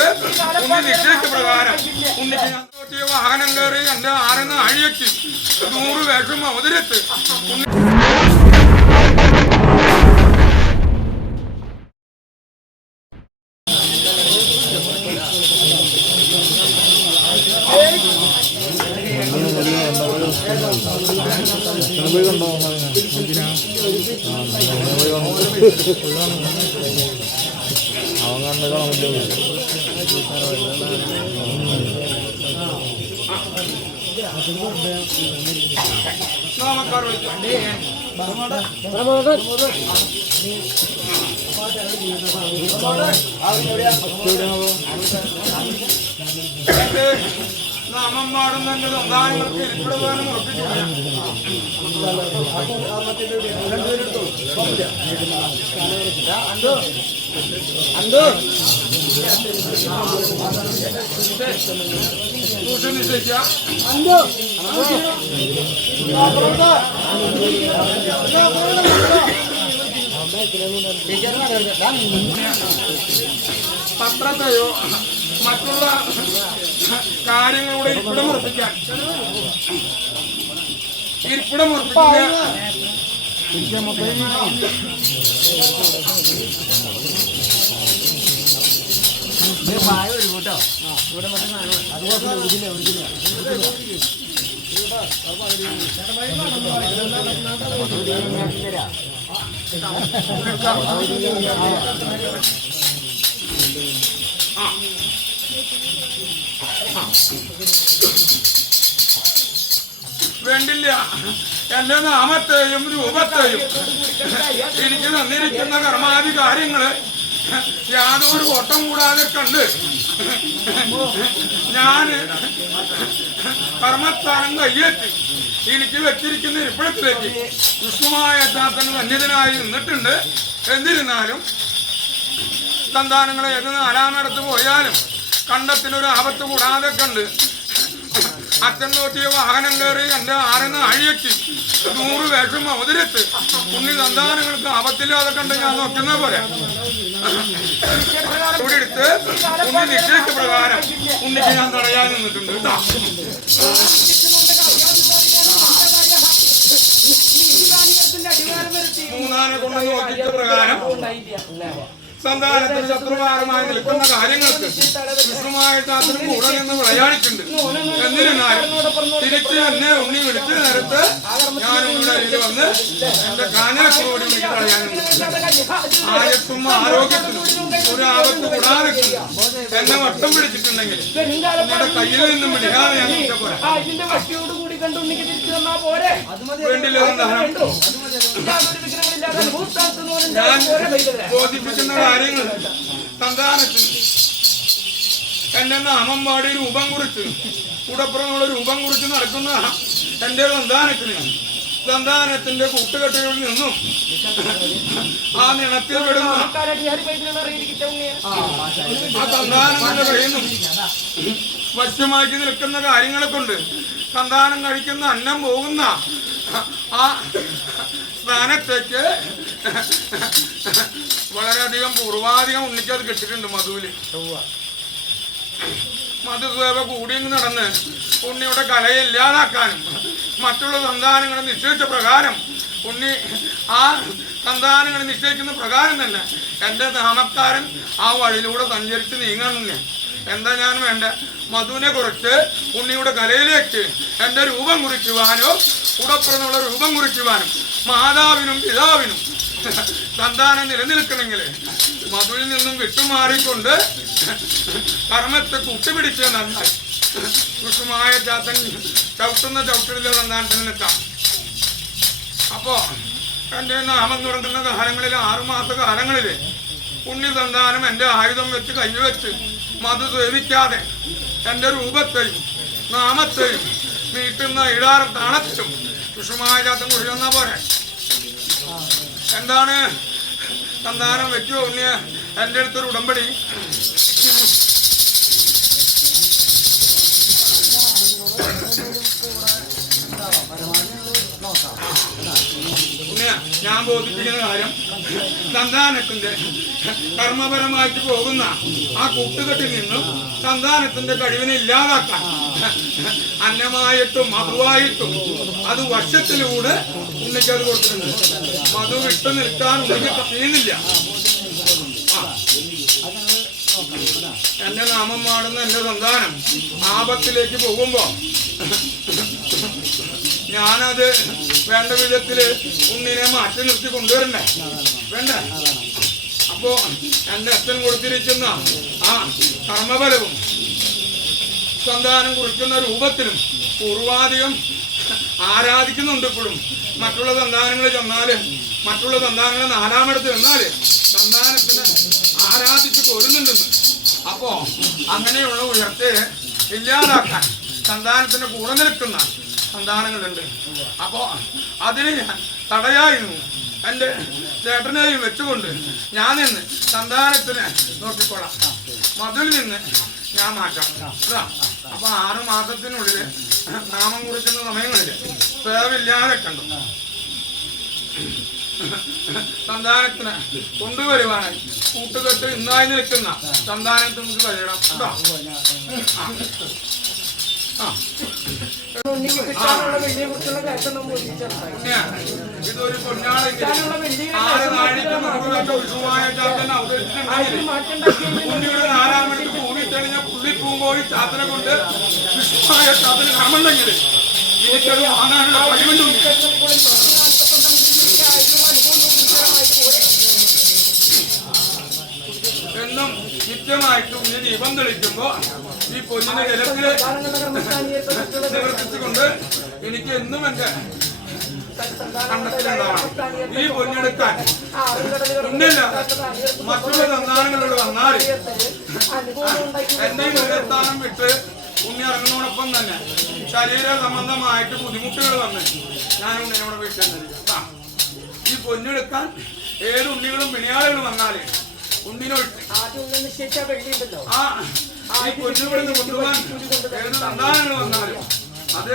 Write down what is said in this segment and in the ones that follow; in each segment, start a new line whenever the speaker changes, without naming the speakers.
ഉണ്ണി നിശ്ചയിച്ച പ്രകാരം. ഉണ്ണിക്ക് വാഹനം കയറി എന്റെ ആരെന്ന് അഴിയച്ച് നൂറ് വേഷം അവതരിത്ത്
അവൻ കണ്ട് കാണാൻ പറ്റുമോ
നാമക്കാർ വിളിച്ചു മാറുന്ന എന്റെ സന്താനങ്ങൾക്ക് നിശ്ചയിക്കാം പത്രത്തെയോ മറ്റുള്ള കാര്യങ്ങളുടെ ഇരിപ്പിടം ഉറപ്പിക്കാൻ ഇരിപ്പിടം ഉറപ്പിക്കുക. വേണ്ടില്ല. എന്റെ നാമത്തെയും രൂപത്തെയും എനിക്ക് തന്നിരിക്കുന്ന കർമാധികാര്യങ്ങൾ യാതൊരു ഓട്ടം കൂടാതെ കണ്ട് ഞാൻ കർമ്മസ്ഥാനം കയ്യേറ്റി എനിക്ക് വെച്ചിരിക്കുന്ന ഇരിപ്പിടത്തിലേക്ക് വിഷ്ണുമായ ചാത്തൻ വന്യതനായി നിന്നിട്ടുണ്ട്. എന്നിരുന്നാലും സന്താനങ്ങളെ ഏത് നാലാമിടത്ത് പോയാലും കണ്ടത്തിനൊരു ആപത്ത് കൂടാതെ കണ്ട് അച്ഛൻ നോട്ടിയ വാഹനം കയറി എന്റെ ആരെന്ന് അഴിയെത്തി നൂറ് വേഷം അവതരിത്ത് ഉണ്ണി സന്താനങ്ങൾക്ക് ആപത്തില്ലാതെ കണ്ട് ഞാൻ നോക്കുന്ന പോലെ. ഇവിടെ എടുത്ത് നിശ്ചയിച്ച പ്രകാരം ഉണ്ണിക്ക് ഞാൻ തടയാൻ നിന്നിട്ടുണ്ട് മൂന്നാനെ കൊണ്ട് നോക്കിച്ച പ്രകാരം സന്താനത്തിന് ശത്രുഭാരമായി നിൽക്കുന്ന കാര്യങ്ങൾക്ക് വിഷ്ണുമായ ശാസ്ത്രം കൂടെ നിന്ന് വിളയാടിട്ടുണ്ട് എന്നിരുന്നാലും തിരിച്ച് എന്നെ ഉണ്ണി വിളിച്ച് നേരത്ത് ഞാൻ ഉണ്ണിയുടെ അരിയിൽ വന്ന് എന്റെ കാഞ്ഞാക്കൂടി വിളിച്ച് കളയാനുണ്ട്. ആയത്തും ആരോഗ്യത്തിനും ഒരു ആപത്ത് കൂടാതെ എന്നെ വട്ടം പിടിച്ചിട്ടുണ്ടെങ്കിൽ നിങ്ങളുടെ കയ്യിൽ നിന്നും പിടിക്കാതെ ഞാൻ
കൂടി കണ്ടു തിരിച്ചു തന്നാ പോരെ.
ബോധിപ്പിക്കുന്ന കാര്യങ്ങൾ. സന്താനത്തിന് എന്റെ നാമം പാടി രൂപം കുറിച്ച് കൂടപ്പുറമുള്ള രൂപം കുറിച്ച് നടക്കുന്ന എന്റെ സന്താനത്തിന് സന്താനത്തിന്റെ കൂട്ടുകെട്ടുകളിൽ നിന്നും ആ നിണത്തിൽ പെടുന്ന ആ സന്താനത്തിന്റെ കയ്യിൽ നിന്നും വശ്യമാക്കി നിൽക്കുന്ന കാര്യങ്ങളെ കൊണ്ട് സന്താനം കഴിക്കുന്ന അന്നം പോകുന്ന ആ സ്ഥാനത്തേക്ക് വളരെയധികം പൂർവാധികം ഉണ്ണിക്കത് കിട്ടിയിട്ടുണ്ട് മധുവിൽ. മധുസേവ കൂടി നടന്ന് ഉണ്ണിയുടെ കലയെ ഇല്ലാതാക്കാനും മറ്റുള്ള സന്താനങ്ങളെ നിശ്ചയിച്ച പ്രകാരം ഉണ്ണി ആ സന്താനങ്ങളെ നിശ്ചയിക്കുന്ന പ്രകാരം തന്നെ എന്റെ നാമക്കാരൻ ആ വഴിയിലൂടെ സഞ്ചരിച്ച് നീങ്ങണമെന്ന് എന്താ ഞാൻ വേണ്ട? മധുവിനെ കുറിച്ച് ഉണ്ണിയുടെ കലയിലേക്ക് എന്റെ രൂപം കുറിക്കുവാനോ ഉടപ്പുറന്നുള്ള രൂപം കുറിക്കുവാനും മാതാവിനും പിതാവിനും സന്താനം നിലനിൽക്കണമെങ്കിൽ മധുവിൽ നിന്നും വിട്ടുമാറിക്കൊണ്ട് കർമ്മത്തെ കൂട്ടുപിടിച്ച് നന്നായി. കൃഷ്ണമായ ചാത്തൻ ചവിട്ടുന്ന ചവിട്ടിലെ സന്താനത്തിന് നിൽക്കാം. അപ്പോ എന്റെ നാമം തുടങ്ങുന്ന കാലങ്ങളിൽ ആറുമാസ കാലങ്ങളിൽ പുണ്യ സന്താനം എന്റെ ആയുധം വെച്ച് കൈവച്ച് മധു സേവിക്കാതെ എന്റെ രൂപത്തെയും നാമത്തെയും വീട്ടുന്ന തണച്ചും കൃഷ്ണമായ ചാത്തൻ കുഴിയെന്നാ പോരെ? എന്താണ്? സന്താനം വെക്കോ ഉണ്ണിയ എന്റെ അടുത്തൊരു ഉടമ്പടി. ഞാൻ ബോധിപ്പിക്കുന്ന കാര്യം സന്താനത്തിന്റെ കർമ്മപരമായിട്ട് പോകുന്ന ആ കൂട്ടുകെട്ടിൽ നിന്നും സന്താനത്തിന്റെ കഴിവിനെ ഇല്ലാതാക്കാൻ അന്നമായിട്ടും മധുവായിട്ടും അത് വർഷത്തിലൂടെ ഉണ്ണിക്കത് കൊടുത്തിട്ടുണ്ട്. മധു വിട്ടു നിൽക്കാൻ കഴിയുന്നില്ല. എന്റെ നാമം പാടുന്ന എന്റെ സന്താനം ആപത്തിലേക്ക് പോകുമ്പോ ഞാനത് വേണ്ട വിധത്തിൽ ഉണ്ണിനെ മാറ്റി നിർത്തി കൊണ്ടുവരണ്ടേ? വേണ്ട? അപ്പോ എന്റെ അച്ഛൻ കൊടുത്തിരിക്കുന്ന ആ കർമ്മബലവും സന്താനം കുറിക്കുന്ന രൂപത്തിലും പൂർവാധികം ആരാധിക്കുന്നുണ്ട് ഇപ്പോഴും. മറ്റുള്ള സന്താനങ്ങൾ ചെന്നാൽ മറ്റുള്ള സന്താനങ്ങൾ നാലാമിടത്ത് ചെന്നാൽ സന്താനത്തിന് ആരാധിച്ച് കോരുന്നുണ്ടെന്ന് അപ്പോ അങ്ങനെയുള്ള ഉയർച്ചയെ ഇല്ലാതാക്കാൻ സന്താനത്തിന് കൂടെ നിൽക്കുന്ന സന്താനങ്ങളുണ്ട്. അപ്പോ അതിന് തടയായി എന്റെ ചേട്ടനെയും വെച്ചുകൊണ്ട് ഞാൻ നിന്ന് സന്താനത്തിന് നോക്കിക്കൊള്ളാം. മതിൽ നിന്ന് ഞാൻ മാറ്റാം അപ്പൊ ആറ് മാസത്തിനുള്ളിൽ നാമം കുറിക്കുന്ന സമയങ്ങളിൽ സേവില്ലാതെ കണ്ടു. സന്താനത്തിന് കൊണ്ടുവരുവാണ് കൂട്ടുകെട്ട് ഇന്നായി നിൽക്കുന്ന സന്താനത്തിന് നമുക്ക് കഴിയണം. ഇതൊരു പൊന്നാളെങ്കിൽ ആറ് നാഴിക്ക് ചാത്തൻ അവതരിച്ചിട്ടുണ്ടെങ്കിൽ
മാറ്റണ്ടാക്കി
ഉണ്ണിയുടെ നാലാമണിക്ക് പുള്ളി പുള്ളിപ്പൂങ്കോഴി ചാത്തനെ കൊണ്ട് വിശുദ്ധമായ ചാത്തന് കർമ്മണ്ടെങ്കിൽ എനിക്കത് വാങ്ങാനുള്ള കഴിവുണ്ട് എന്നും നിത്യമായിട്ട് ഇനി ദീപം തെളിക്കുമ്പോ ഈ പൊന്നിനെ ജലത്തിൽ നിവർത്തിച്ചുകൊണ്ട് എനിക്ക് എന്നും എന്റെ കണ്ടെത്തിലുണ്ടാവണം ഈ പൊന്നെടുക്കാൻ ഒന്നില്ല മറ്റുള്ള സന്താനങ്ങളോട് വന്നാൽ എന്റെ ഹൃദയസ്ഥാനം വിട്ട് ഉണ്ണി ഇറങ്ങുന്നതോടൊപ്പം തന്നെ ശരീര സംബന്ധമായിട്ട് ബുദ്ധിമുട്ടുകൾ വന്ന് ഞാൻ ഉണ്ണിനോട് വീട്ടിൽ ഈ പൊന്നെടുക്കാൻ ഏത് ഉണ്ണികളും പിണിയാളുകൾ വന്നാൽ ഉണ്ണിനൊഴിച്ച് ആ ഈ പൊന്നുവിടുന്ന് കൊണ്ടുപോകാൻ ഏത് സന്താനങ്ങൾ വന്നാലും അത്.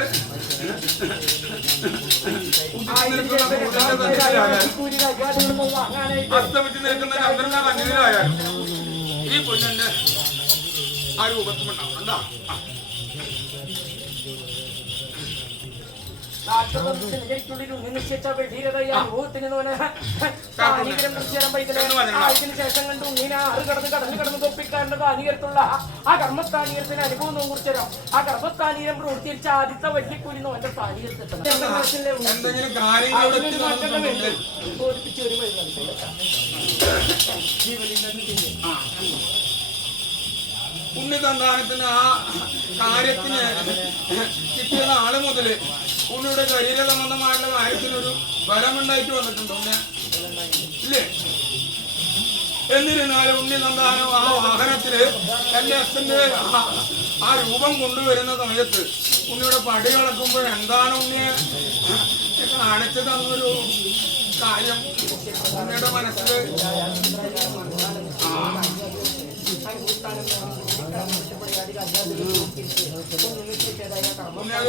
അസ്തമിച്ച് നിൽക്കുന്ന ചന്ദ്രന്റെ കണ്ണിലായാലും ഈ പൊന്നിന്റെ ആ രൂപത്തിലുണ്ടാവും എന്താ
നാട്ടുകാർക്കുള്ളിൽ ഉണ്ണി നിശ്ചയിച്ച വെള്ളിയുടെ ഈ അനുഭവത്തിന് ആയതിനു ശേഷം കണ്ട് ഉണ്ണിനെ ആറ് കടന്ന് കടന്ന് കടന്ന് തൊപ്പിക്കാരന്റെ താനീരത്തുള്ള ആ കർമ്മസ്ഥാനീരത്തിന് അനുഭവം കുറിച്ചു തരാം ആ കർമ്മസ്ഥാനീരം പ്രവർത്തിച്ച ആദ്യത്തെ വല്യക്കൂലി നോന്റെ ബോധിപ്പിച്ച് ഒരു വഴി നൽകില്ല
ഉണ്ണി സന്താനത്തിന് ആ കാര്യത്തിന് കിട്ടിയ നാൾ മുതൽ ഉണ്ണിയുടെ ശരീര സംബന്ധമായിട്ടുള്ള കാര്യത്തിനൊരു ബലമുണ്ടായിട്ട് വന്നിട്ടുണ്ട്. ഉണ്ണി ഇല്ലേ? എന്നിരുന്നാലും ഉണ്ണി സന്താനം ആ വാഹനത്തിൽ എന്റെ അച്ഛന്റെ ആ- രൂപം കൊണ്ടുവരുന്ന സമയത്ത് ഉണ്ണിയുടെ പടി കളക്കുമ്പോൾ എന്താണ് ഉണ്ണിയെ കാണിച്ചു തന്നൊരു കാര്യം? ഉണ്ണിയുടെ മനസ്സിൽ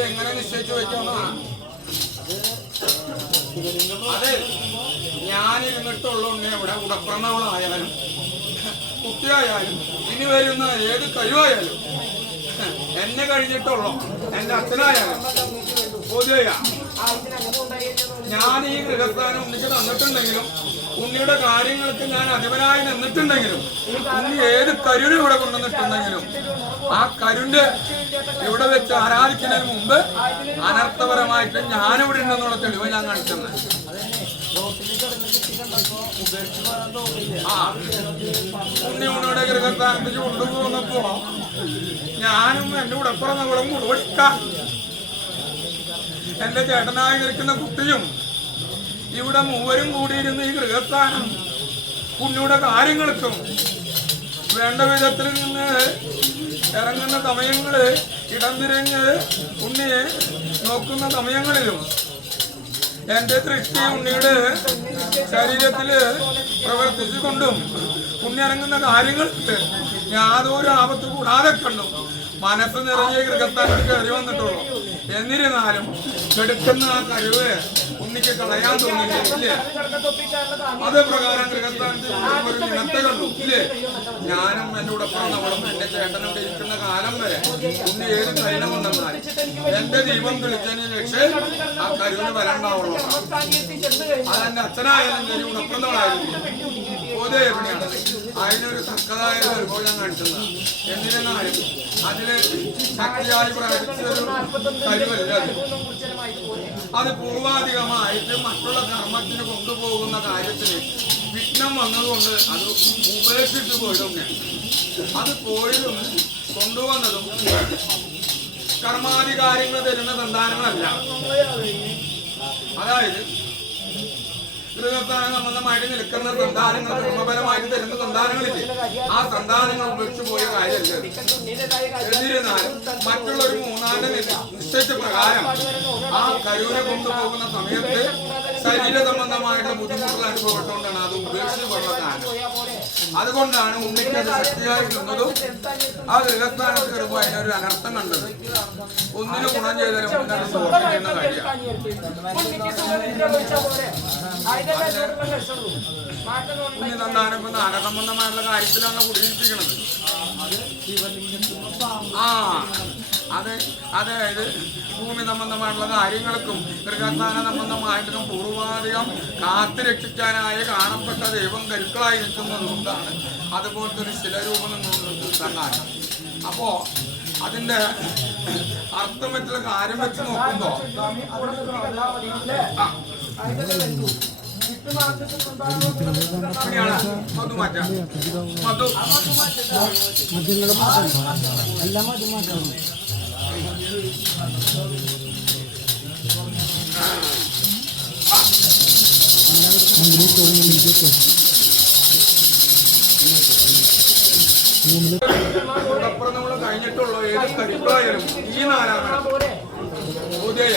എങ്ങനെ നിശ്ചയിച്ചു അതെ ഞാനിരുന്നിട്ടുള്ള ഉണ്ണി ഇവിടെ ഉടപ്പിറന്നവളായാലും കുട്ടിയായാലും ഇനി വരുന്ന ഏത് കഴിവായാലും എന്നെ കഴിഞ്ഞിട്ടുള്ളോ എന്റെ അച്ഛനായാലും. പൊതുവെയാ ഞാൻ ഈ ഗൃഹസ്ഥാനം ഒന്നിച്ച് തന്നിട്ടുണ്ടെങ്കിലും ഉണ്ണിയുടെ കാര്യങ്ങൾക്ക് ഞാൻ അധിപനായി നിന്നിട്ടുണ്ടെങ്കിലും ഉണ്ണി ഏത് കരുവിനെ ഇവിടെ കൊണ്ടുവന്നിട്ടുണ്ടെങ്കിലും ആ കരുന്റെ ഇവിടെ വെച്ച് ആരാധിക്കുന്നതിന് മുമ്പ് അനർത്ഥപരമായിട്ട് ഞാനിവിടെ ഉണ്ടെന്നുള്ള തെളിവ് ഞാൻ കാണിച്ചത് ആ ഉണ്ണി ഉണ്ണിയുടെ ഗൃഹസ്ഥാനത്തേക്ക് കൊണ്ടുപോകുന്നപ്പോ ഞാനും എന്റെ കൂടെ നമ്മളും മുഴുവടിക്കാൻ എന്റെ ചേട്ടനായി നിൽക്കുന്ന കുട്ടിയും ഇവിടെ മൂവരും കൂടിയിരുന്ന് ഈ ഗൃഹസ്ഥാനം കുഞ്ഞുടെ കാര്യങ്ങൾക്കും വേണ്ട വിധത്തിൽ നിന്ന് ഇറങ്ങുന്ന സമയങ്ങൾ ഇടം തിരിഞ്ഞ് ഉണ്ണിയെ നോക്കുന്ന സമയങ്ങളിലും എന്റെ ദൃഷ്ടി ഉണ്ണിയുടെ ശരീരത്തിൽ പ്രവർത്തിച്ചുകൊണ്ടും ഉണ്ണി ഇറങ്ങുന്ന കാര്യങ്ങൾക്ക് യാതൊരു ആപത്ത് കൂടാതെ കണ്ടു. മനസ്സ് നിറഞ്ഞ ഗൃഹസ്ഥാനത്ത് കയറി വന്നിട്ടുള്ളൂ എന്നിരുന്നാലും കെടുക്കുന്ന ആ കഴിവ് ഉണ്ണിക്ക് കളയാൻ തോന്നിയില്ലേ? അത് പ്രകാരം ഇനത്തെ കണ്ടു. ഇല്ലേ? ഞാനും എന്റെ കൂടെ പറഞ്ഞവളും എന്റെ ചേട്ടനും ഇരിക്കുന്ന കാലം വരെ ഉണ്ണി ഏത് കഠിനമുണ്ടെന്നാൽ എന്റെ ദീപം തെളിച്ചതിന് ശേഷം ആ കരുവിന് വരണ്ടാവുള്ളൂ അതെന്റെ അച്ഛനായാലും ശരി ഉണക്കുന്നവളായാലും ഓതേ എവിടെയാണ്? അതിനൊരു തക്കതായ അനുഭവം ഞാൻ കാണിച്ചത് എന്നിരുന്നാലും അതിൽ ശക്തിയായി പ്രകടിച്ച ഒരു കഴിവല്ല അത്. പൂർവാധികമായിട്ട് മറ്റുള്ള കർമ്മത്തിന് കൊണ്ടുപോകുന്ന കാര്യത്തിന് വിഘ്നം വന്നതുകൊണ്ട് അത് ഉപേക്ഷിച്ചു പോയതും അത് പോയതും കൊണ്ടുവന്നതും കർമാധികാരങ്ങൾ തരുന്ന സന്താനങ്ങളല്ല. അതായത് ഗൃഹസ്ഥാന നിൽക്കുന്ന സന്താനങ്ങൾ കുടുംബപരമായിട്ട് തരുന്ന സന്താനങ്ങളില്ലേ? ആ സന്താനങ്ങൾ ഉപേക്ഷിച്ചു പോയ കാര്യമല്ല എന്നിരുന്നാലും മറ്റുള്ള ഒരു നിശ്ചയിച്ച പ്രകാരം ആ കരൂരെ കൊണ്ടുപോകുന്ന സമയത്ത് ശരീര സംബന്ധമായിട്ടുള്ള ബുദ്ധിമുട്ടുകൾ അനുഭവപ്പെട്ടുകൊണ്ടാണ് അത് ഉപേക്ഷിച്ച് പോകുന്ന കാരണം അതുകൊണ്ടാണ് ഉണ്ണിക്ക് അത് ശക്തിയായി നിന്നതും ആ ഗൃഹസ്ഥാനത്ത് കയറുമ്പോൾ അതിനൊരു അനർത്ഥം കണ്ടത്. ഒന്നിനു ഗുണം ചെയ്താലും ദോഷം ചെയ്യുന്ന കാര്യമാണ്. ഉണ്ണി തന്നാണ് ഇപ്പൊ കാര്യത്തിലാണ് കുടിയിരിക്കുന്നത്. ആ അത് അതായത് ഭൂമി സംബന്ധമായിട്ടുള്ള കാര്യങ്ങൾക്കും ഗൃഹസ്ഥാന സംബന്ധമായിട്ടും പൂർവാധികം കാത്തു രക്ഷിക്കാനായി കാണപ്പെട്ട ദൈവം കരുക്കളായി നിൽക്കുന്നതുകൊണ്ടാണ് അതുപോലത്തെ ഒരു ശിലരൂപം നിന്നുകൊണ്ട് തന്നാണ് അതിന്റെ അർത്ഥം വെച്ചുള്ള കാര്യം വെച്ച് നോക്കുമ്പോ മാറ്റാം മാറ്റാം. മധു. മാറ്റാം മധു അപ്പുറം നമ്മൾ കഴിഞ്ഞിട്ടുള്ള. ഏത് കരുക്കളായാലും ഈ
പോലെ
ഉദയ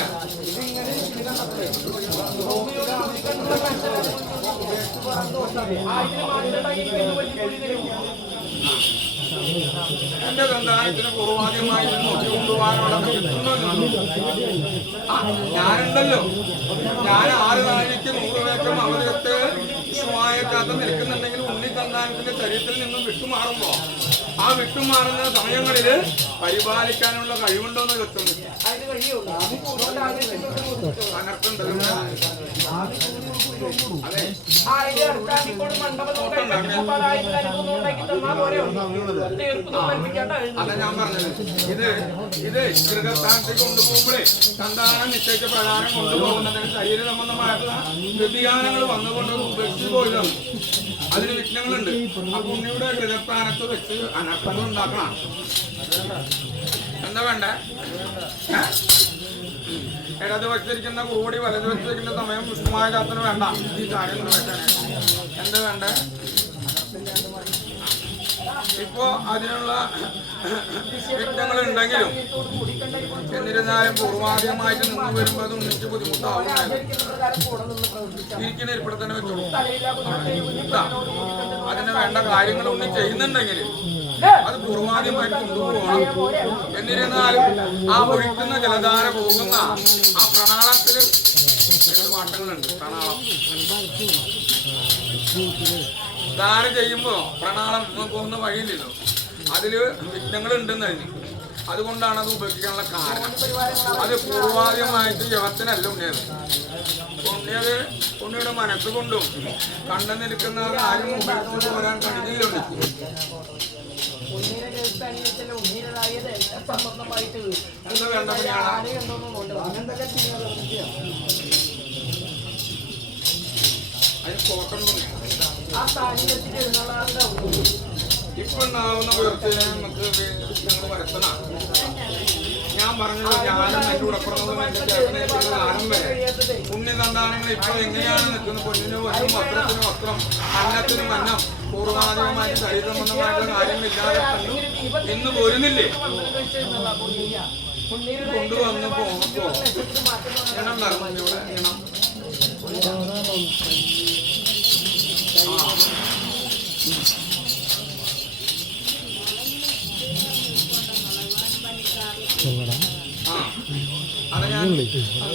എന്റെ സന്താനത്തിന് പൂർവാദ്യമായി കൊണ്ടുപോകാനുള്ള ഞാനുണ്ടല്ലോ ഞാൻ ആറ് നാഴിക്ക് നൂറ് വേക്കം അവതരത്ത് വിഷുവായക്കാത്ത നിൽക്കുന്നുണ്ടെങ്കിൽ ഉണ്ണി സന്താനത്തിന്റെ ശരീരത്തിൽ നിന്നും വിട്ടുമാറുമ്പോ ആ വിട്ടുമാറുന്ന സമയങ്ങളിൽ പരിപാലിക്കാനുള്ള കഴിവുണ്ടോ എന്ന്
അതിന് കഴിയുള്ളൂ. ആഗ്രഹിക്കുന്നത്
അനർത്തുണ്ടല്ലോ അതെ ഞാൻ പറഞ്ഞത് ഇത് ഇത് ഗൃഹസ്ഥാനത്തേക്ക് കൊണ്ടുപോകുമ്പോഴേ സന്താനം നിശ്ചയിച്ച പ്രകാരം കൊണ്ടുപോകുന്നതിന് ശരീര സംബന്ധമായിട്ടുള്ള വ്യതിയാനങ്ങൾ വന്നുകൊണ്ട് ഉപേക്ഷിച്ചു പോയതാണ് അതിന് വിഘ്നങ്ങളുണ്ട് ആ പുണ്യയുടെ ഗൃഹസ്ഥാനത്ത് വെച്ച് അനർത്ഥങ്ങൾ ഉണ്ടാക്കണം എന്താ വേണ്ടേ ഏ? ഇടത് വച്ചിരിക്കുന്ന കൂടി വലതുവശത്തിരിക്കുന്ന സമയം വിഷ്ണുമായ കാത്തിന് വേണ്ട ഈ കാര്യം നിർവഹിക്കാനായിട്ട് എന്ത് വേണ്ടേ ഇപ്പോ അതിനുള്ള വിഘ്നങ്ങൾ ഉണ്ടെങ്കിലും എന്നിരുന്നാലും പൂർവാധികമായിട്ട് നിന്ന് വരുമ്പോൾ അത്
ഒന്നിച്ച് പ്രവർത്തിച്ചാൽ
ഇരിക്കുന്ന തന്നെ വെച്ചോളൂ. അതിന് വേണ്ട കാര്യങ്ങൾ ഒന്നും ചെയ്യുന്നുണ്ടെങ്കിൽ അത് പൂർവാധികമായിട്ട് കൊണ്ടുപോകണം. എന്നിരുന്നാലും ആ ഒഴിക്കുന്ന ജലധാര പോകുന്ന ആ പ്രണാളത്തിൽ ചില മാറ്റങ്ങളുണ്ട് പ്രണാളം ധാര ചെയ്യുമ്പോ പ്രണാളം പോകുന്ന വഴിയില്ലല്ലോ. അതിൽ വിഘ്നങ്ങൾ ഉണ്ടെന്ന് കഴിഞ്ഞു അതുകൊണ്ടാണ് അത് ഉപേക്ഷിക്കാനുള്ള കാരണം. അത് പൂർവാധികമായിട്ട് യവത്തിനല്ല ഉണ്ണിയത്. ഉണ്ണിയത് ഉണ്ണിയുടെ മനസ്സുകൊണ്ടും കണ്ടു നിൽക്കുന്ന ആരും ഉപേക്ഷിച്ചു പോരാൻ കഴിഞ്ഞില്ല എന്താ വേണ്ട അതിന് കോട്ടം
ആ സ്ഥാനീയത്തിൽ എഴുന്നള്ളാറുണ്ടാവും
ഇപ്പൊ ഉണ്ടാവുന്ന ഉയർച്ചയെ നമുക്ക് ഞങ്ങൾ വരുത്തണം. ഞാൻ പറഞ്ഞത് ഞാനും എന്റെ ഉടപ്പുറങ്ങളും എന്റെ ചേട്ടനെ കാലം വരെ പുണ്യ ഇപ്പൊ എങ്ങനെയാണ് നിൽക്കുന്നത്? പൊന്നിന് വരും വസ്ത്രത്തിന് വസ്ത്രം അന്നത്തിന് മന്നം പൂർവാധികമായി ശരീരസംബന്ധമായിട്ടുള്ള കാര്യമില്ലാതെ ഇന്ന് പോരുന്നില്ലേ? കൊണ്ടുവന്ന് പോകുമ്പോ ഇണം നടന്നു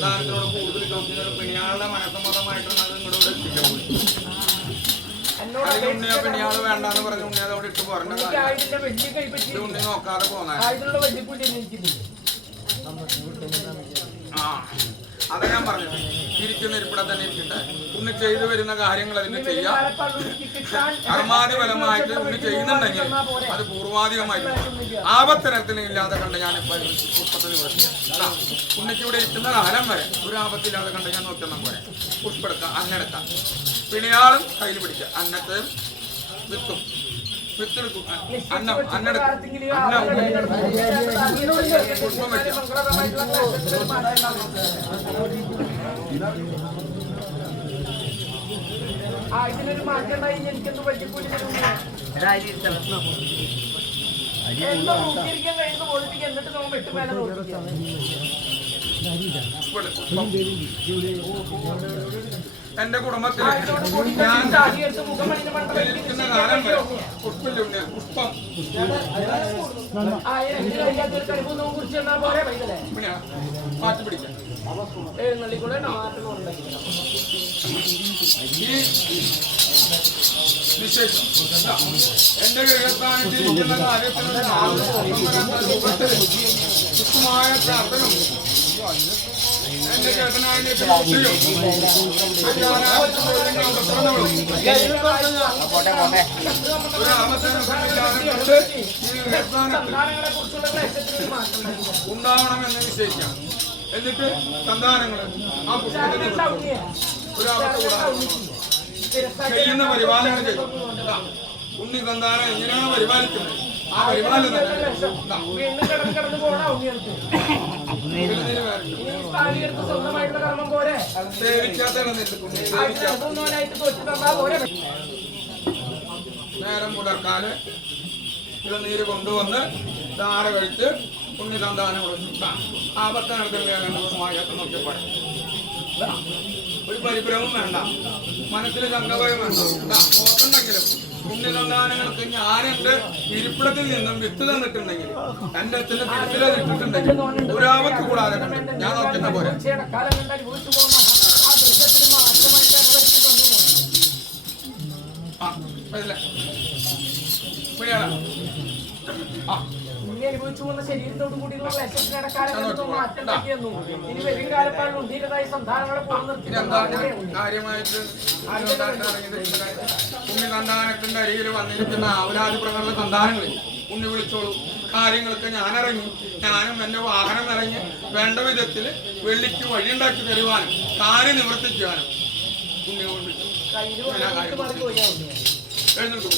സന്താനത്തിനോട് കൂടുതൽ ചോദിക്കുന്നത് പിണിയാളുടെ മനസ്സമ്മതമായിട്ടാണ് അത് ഇങ്ങോട്ട് എത്തിക്കാൻ അല്ലെങ്കിൽ ഉണ്ണിയെ പിണിയാൾ വേണ്ടാന്ന് പറഞ്ഞ് ഉണ്ണി അതോടെ ഇട്ട് പറഞ്ഞ ഉണ്ണി നോക്കാതെ പോന്നാ ആ. അതാ ഞാൻ പറഞ്ഞത്. ഇരിക്കുന്ന ഇരിപ്പിടെ തന്നെ ഇരിക്കട്ടെ. ഉണ്ണി ചെയ്തു വരുന്ന കാര്യങ്ങൾ അതിന് ചെയ്യാം. കർമാധിപരമായിട്ട് ഉണ്ണി ചെയ്യുന്നുണ്ടെങ്കിൽ അത് പൂർവാധികമായിട്ട് ആപത്തിനത്തിന് ഇല്ലാതെ കണ്ട് ഞാൻ പുഷ്പത്തിന് വിളിക്കാം ഉണ്ണിക്ക് ഇവിടെ ഇരിക്കുന്ന കാലം വരെ ഒരു ആപത്തില്ലാതെ കണ്ട് ഞാൻ നോക്കുന്ന പോലെ പുഷ്പെടുക്കാം അങ്ങനെ പിണിയാളും കയ്യിൽ പിടിക്കുക അന്നത്തെയും വിത്തും. വിത്തെടുക്കും അന്നം അന്നെടുക്കും അന്നം പുഷ്പം വയ്ക്കാം
ആ ഇതിനൊരു മാറ്റം ഉണ്ടായി എനിക്കെന്ത് പുല്ല് എന്തോ നോക്കിയിരിക്കാൻ കഴിയുന്ന ബോധിപ്പിക്കുക എന്നിട്ട് നമ്മൾ വെട്ടുമേലെ നോക്കിയിരിക്കാം
എന്റെ കുടുംബത്തിൽ ഞാൻ കാലം വരെ. പുഷ്പില്ല പുഷ്പം. മാറ്റി പിടിക്കാം. ഈ വിശേഷം. എന്റെ കാര്യത്തിൽ ശുദ്ധമായ പ്രാർത്ഥനം
ക്ലേശത്തിന് മാറ്റം
ഉണ്ടാവണമെന്ന് നിശ്ചയിക്കാം എന്നിട്ട് സന്താനങ്ങൾ ആ പുസ്തകത്തിൽ
ചേട്ടൻ ഉണ്ണിയെ,
ഒരു ആപത്ത് കൂടാതെ
സ്ഥിരസ്ഥായി
ചെയ്യുന്ന പരിപാലനം ചെയ്യും ഇതാ, ഉണ്ണി സന്താനം എങ്ങനെയാണ് പരിപാലിക്കുന്നത് ആ പരിപാലനം ഇതാ, നേരം പുലർക്കാൽ ഇളനീര് കൊണ്ടുവന്ന് ധാര കഴിച്ച് പുണ്യസന്താനം സന്താനം ആപത്തനത്തിലെ മായൊക്കെ നോക്കിയപ്പോൾ ഒരു പരിഭ്രമം വേണ്ട മനസ്സിൽ സംഘഭയം വേണ്ട ഇതാ, ഓർത്തുണ്ടെങ്കിലും ഉണ്ണി സന്താനങ്ങൾക്ക് ഞാൻ എന്റെ ഇരിപ്പിടത്തിൽ നിന്നും വിത്ത് തന്നിട്ടുണ്ടെങ്കിൽ എന്റെ അച്ഛന്റെ തിരുത്തില ഇട്ടിട്ടുണ്ടെങ്കിൽ ഒരാപത്ത് കൂടാതെ കണ്ട്. ഞാൻ നോക്കുന്ന പോലെ.
ആ തന്നു
ആ.
അനുഭവിച്ചു വന്ന ശരീരത്തോടു കൂടിയുള്ള മാറ്റം ഉണ്ടാക്കിയെന്നു ഇനി വരും
അരികിൽ വന്നിരിക്കുന്ന പ്രകടന സന്താനങ്ങളിൽ ഉണ്ണി വിളിച്ചോളൂ. കാര്യങ്ങൾക്ക് ഞാനിറങ്ങി ഞാനും എന്റെ വാഹനം ഇറങ്ങി വേണ്ട വിധത്തിൽ വെള്ളിക്ക് വഴിയുണ്ടാക്കി തരുവാനും കാര്യം നിവർത്തിക്കുവാനും ഉണ്ണി വിളിച്ചു.
കയ്യിൽ വന്നിട്ട് മറിഞ്ഞു പോയാ ഉണ്ണിയെ.
എഴുന്നേൽക്കും.